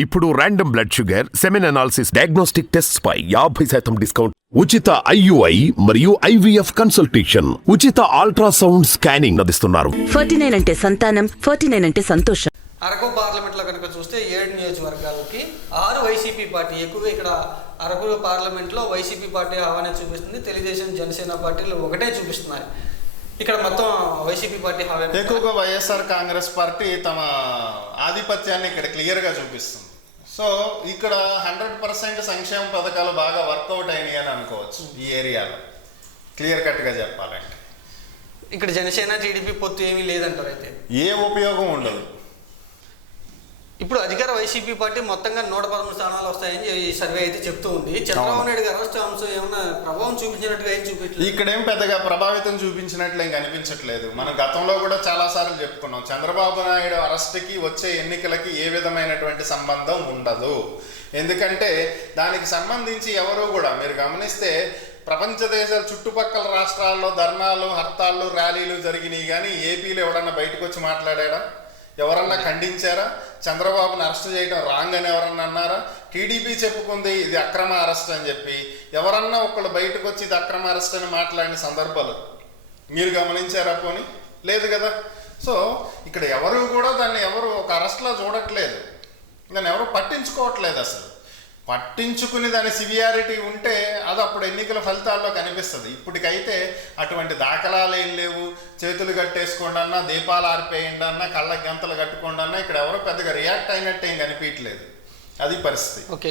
ఇప్పుడు random blood sugar, semen analysis, diagnostic tests పై 50% discount, ఉచిత IUI మరియు IVF కన్సల్టేషన్, ఉచిత అల్ట్రాసౌండ్ స్కానింగ్ అందిస్తున్నారు. 49 అంటే సంతానం, 49 అంటే సంతోషం. అరకు పార్లమెంట్లో కనుక చూస్తే 7 నియోజకవర్గాలకి 6 వైసీపీ పార్టీ ఎక్కువగా. ఇక్కడ అరకు పార్లమెంట్లో వైసీపీ పార్టీ హవానే చూపిస్తుంది, తెలుగుదేశం జనసేన పార్టీలు ఒకటే చూపిస్తున్నాయి. ఇక్కడ మొత్తం వైసీపీ పార్టీ హవా ఎక్కువగా. వైఎస్ఆర్ కాంగ్రెస్ పార్టీ తమ ఆధిపత్యాన్ని ఇక్కడ క్లియర్గా చూపిస్తుంది. సో ఇక్కడ 100% సంక్షేమ పథకాలు బాగా వర్కౌట్ అయినాయి అని అనుకోవచ్చు ఈ ఏరియాలో, క్లియర్ కట్గా చెప్పాలంటే. ఇక్కడ జనసేన టీడీపీ పొత్తు ఏమీ లేదంటారు. అయితే ఏ ఉపయోగం ఉండదు. ఇప్పుడు అధికార వైసీపీ పార్టీ మొత్తంగా 113 స్థానాలు వస్తాయని ఈ సర్వే అయితే చెప్తూ ఉంది. చంద్రబాబు నాయుడు గారు అరెస్ట్ అంశం ఏమైనా ప్రభావం చూపించినట్టుగా ఏం చూపించలేదు. ఇక్కడేం పెద్దగా ప్రభావితం చూపించినట్లు ఏం కనిపించట్లేదు. మనం గతంలో కూడా చాలా సార్లు చెప్పుకున్నాం, చంద్రబాబు నాయుడు అరెస్ట్కి వచ్చే ఎన్నికలకి ఏ విధమైనటువంటి సంబంధం ఉండదు. ఎందుకంటే దానికి సంబంధించి ఎవరు కూడా, మీరు గమనిస్తే ప్రపంచ దేశాల చుట్టుపక్కల రాష్ట్రాల్లో ధర్నాలు, హర్తాళ్ళు, ర్యాలీలు జరిగినాయి, కానీ ఏపీలో ఎవడన్నా బయటకు వచ్చి మాట్లాడా? ఎవరన్నా ఖండించారా? చంద్రబాబుని అరెస్ట్ చేయడం రాంగ్ అని ఎవరన్నా అన్నారా? టీడీపీ చెప్పుకుంది ఇది అక్రమ అరెస్ట్ అని చెప్పి. ఎవరన్నా ఒకళ్ళు బయటకు వచ్చి ఇది అక్రమ అరెస్ట్ అని మాట్లాడిన సందర్భాలు మీరు గమనించారా? పోనీ లేదు కదా. సో ఇక్కడ ఎవరు కూడా దాన్ని ఎవరు ఒక అరెస్ట్లా చూడట్లేదు, దాన్ని ఎవరు పట్టించుకోవట్లేదు. అసలు పట్టించుకుని దాని సివియారిటీ ఉంటే అది అప్పుడు ఎన్నికల ఫలితాల్లో కనిపిస్తుంది. ఇప్పటికైతే అటువంటి దాఖలాలు ఏం లేవు. చేతులు కట్టేసుకోండి అన్నా, దీపాలు ఆరిపేయండి అన్నా, కళ్ళ గంతలు కట్టుకోండి అన్నా ఇక్కడ ఎవరో పెద్దగా రియాక్ట్ అయినట్టు ఏం కనిపించట్లేదు. అది పరిస్థితి. ఓకే.